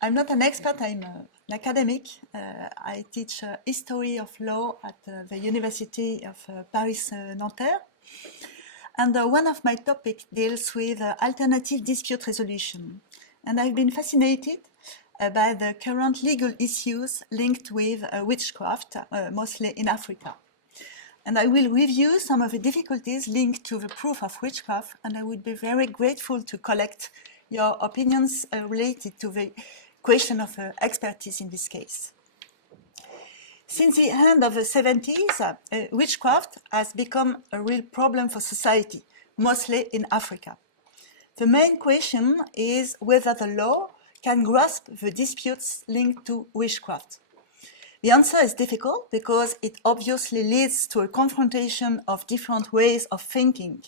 I'm not an expert, I'm an academic. I teach history of law at the University of Paris Nanterre. And one of my topics deals with alternative dispute resolution. And I've been fascinated by the current legal issues linked with witchcraft, mostly in Africa. And I will review some of the difficulties linked to the proof of witchcraft, and I would be very grateful to collect your opinions related to the question of expertise in this case. Since the end of the 70s, witchcraft has become a real problem for society, mostly in Africa. The main question is whether the law can grasp the disputes linked to witchcraft. The answer is difficult because it obviously leads to a confrontation of different ways of thinking.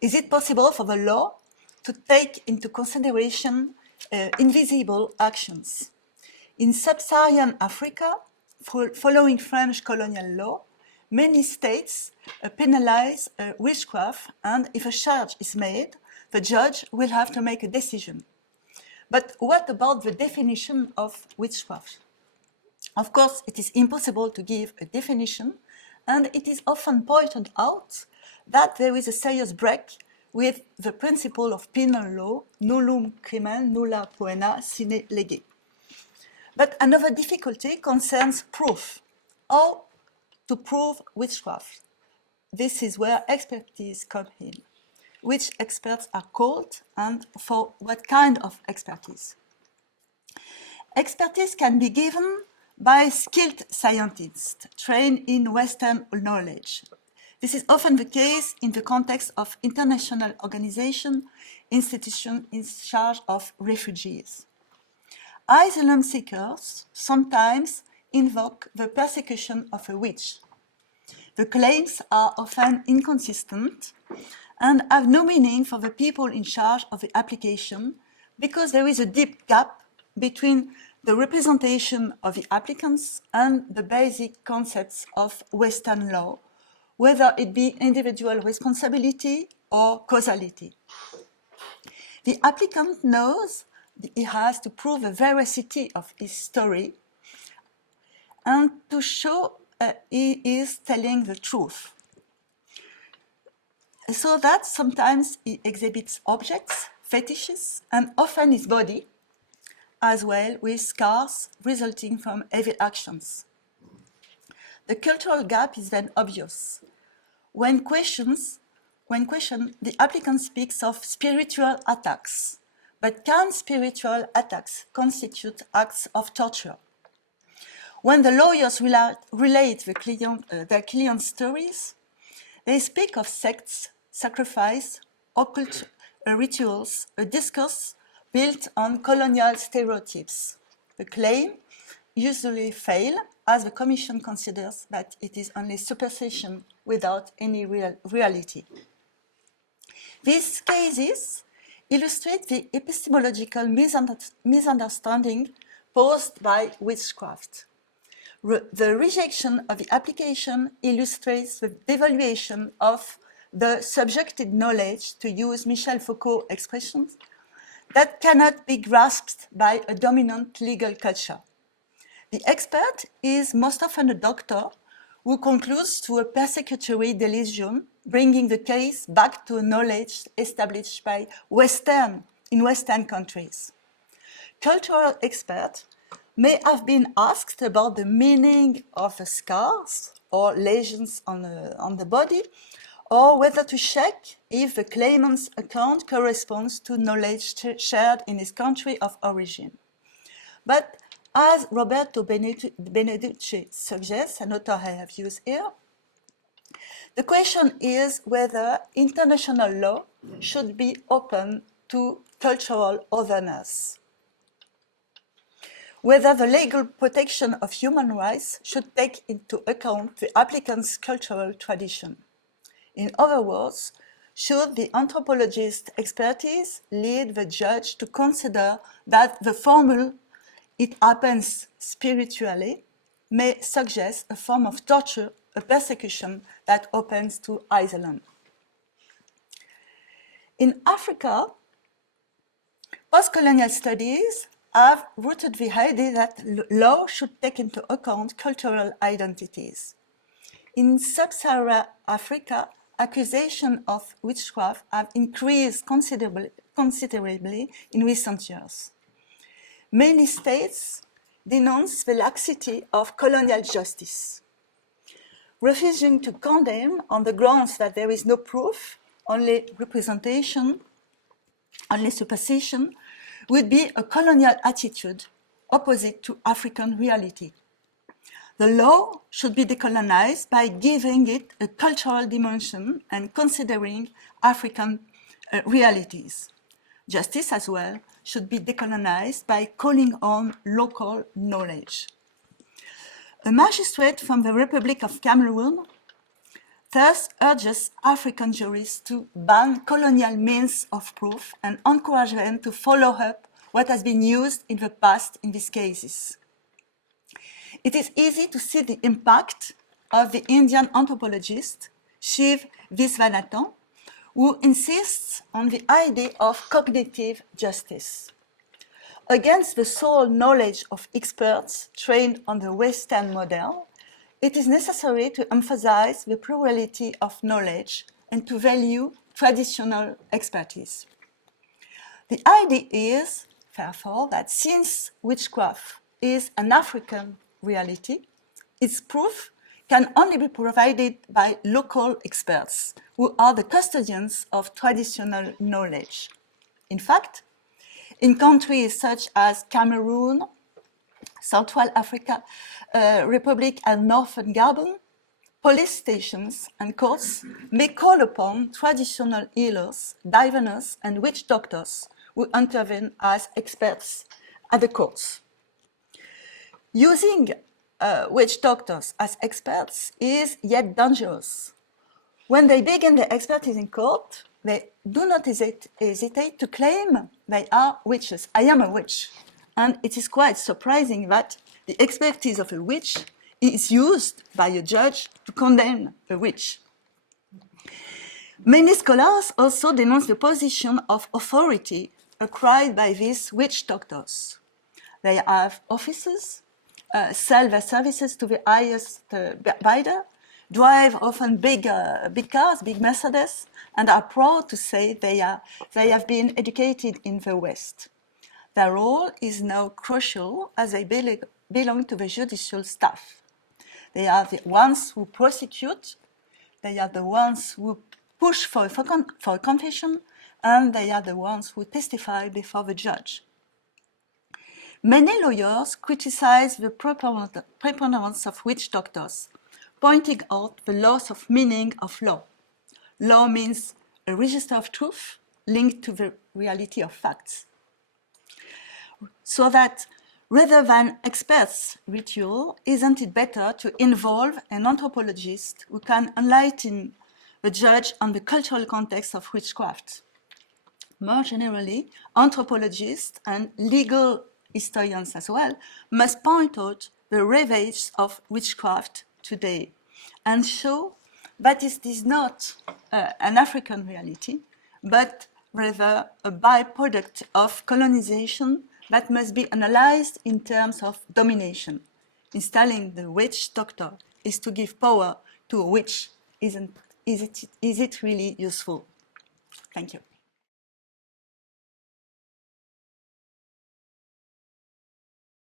Is it possible for the law to take into consideration invisible actions? In sub-Saharan Africa, following French colonial law, many states penalize witchcraft, and if a charge is made, the judge will have to make a decision. But what about the definition of witchcraft? Of course, it is impossible to give a definition, and it is often pointed out that there is a serious break with the principle of penal law, nullum crimen nulla poena sine lege. But another difficulty concerns proof. How to prove witchcraft? This is where expertise comes in. Which experts are called, and for what kind of expertise? Expertise can be given by skilled scientists trained in Western knowledge. This is often the case in the context of international organizations, institutions in charge of refugees. Asylum seekers sometimes invoke the persecution of a witch. The claims are often inconsistent and have no meaning for the people in charge of the application because there is a deep gap between the representation of the applicants and the basic concepts of Western law, whether it be individual responsibility or causality. The applicant knows that he has to prove the veracity of his story and to show he is telling the truth. So that sometimes he exhibits objects, fetishes, and often his body, as well with scars resulting from evil actions. The cultural gap is then obvious. When questioned, the applicant speaks of spiritual attacks. But can spiritual attacks constitute acts of torture? When the lawyers relate their client's stories, they speak of sects, sacrifice, occult rituals, a discourse built on colonial stereotypes. The claim usually fails as the Commission considers that it is only superstition without any reality. These cases illustrate the epistemological misunderstanding posed by witchcraft. The rejection of the application illustrates the devaluation of the subjective knowledge, to use Michel Foucault's expressions, that cannot be grasped by a dominant legal culture. The expert is most often a doctor who concludes to a persecutory delusion, bringing the case back to a knowledge established by in Western countries. Cultural experts may have been asked about the meaning of the scars or lesions on the body, or whether to check if the claimant's account corresponds to knowledge shared in his country of origin. But as Roberto Beneducci suggests, an author I have used here, the question is whether international law should be open to cultural otherness, whether the legal protection of human rights should take into account the applicant's cultural tradition. In other words, should the anthropologist's expertise lead the judge to consider that the formula "it happens spiritually" may suggest a form of torture, a persecution that opens to asylum? In Africa, post-colonial studies have rooted the idea that law should take into account cultural identities. In sub-Saharan Africa, accusations of witchcraft have increased considerably in recent years. Many states denounce the laxity of colonial justice, refusing to condemn on the grounds that there is no proof, only representation, only supposition, would be a colonial attitude opposite to African reality. The law should be decolonized by giving it a cultural dimension and considering African realities. Justice as well should be decolonized by calling on local knowledge. A magistrate from the Republic of Cameroon thus urges African jurists to ban colonial means of proof and encourage them to follow up what has been used in the past in these cases. It is easy to see the impact of the Indian anthropologist Shiv Viswanathan, who insists on the idea of cognitive justice. Against the sole knowledge of experts trained on the Western model, it is necessary to emphasize the plurality of knowledge and to value traditional expertise. The idea is, therefore, that since witchcraft is an African reality, its proof can only be provided by local experts who are the custodians of traditional knowledge. In fact, in countries such as Cameroon, Central Africa Republic and Northern Gabon, police stations and courts may call upon traditional healers, diviners and witch doctors who intervene as experts at the courts. Using witch doctors as experts is yet dangerous. When they begin their expertise in court, they do not hesitate to claim they are witches. I am a witch. And it is quite surprising that the expertise of a witch is used by a judge to condemn a witch. Many scholars also denounce the position of authority acquired by these witch doctors. They have offices, sell their services to the highest bidder, drive often big cars, big Mercedes, and are proud to say they have been educated in the West. Their role is now crucial as they belong to the judicial staff. They are the ones who prosecute, they are the ones who push for a confession, and they are the ones who testify before the judge. Many lawyers criticize the preponderance of witch doctors, pointing out the loss of meaning of law. Law means a register of truth linked to the reality of facts. So that rather than experts' ritual, isn't it better to involve an anthropologist who can enlighten the judge on the cultural context of witchcraft? More generally, anthropologists and legal historians as well must point out the ravages of witchcraft today and show that it is not an African reality, but rather a byproduct of colonization that must be analyzed in terms of domination. Installing the witch doctor is to give power to a witch. Is it really useful? Thank you.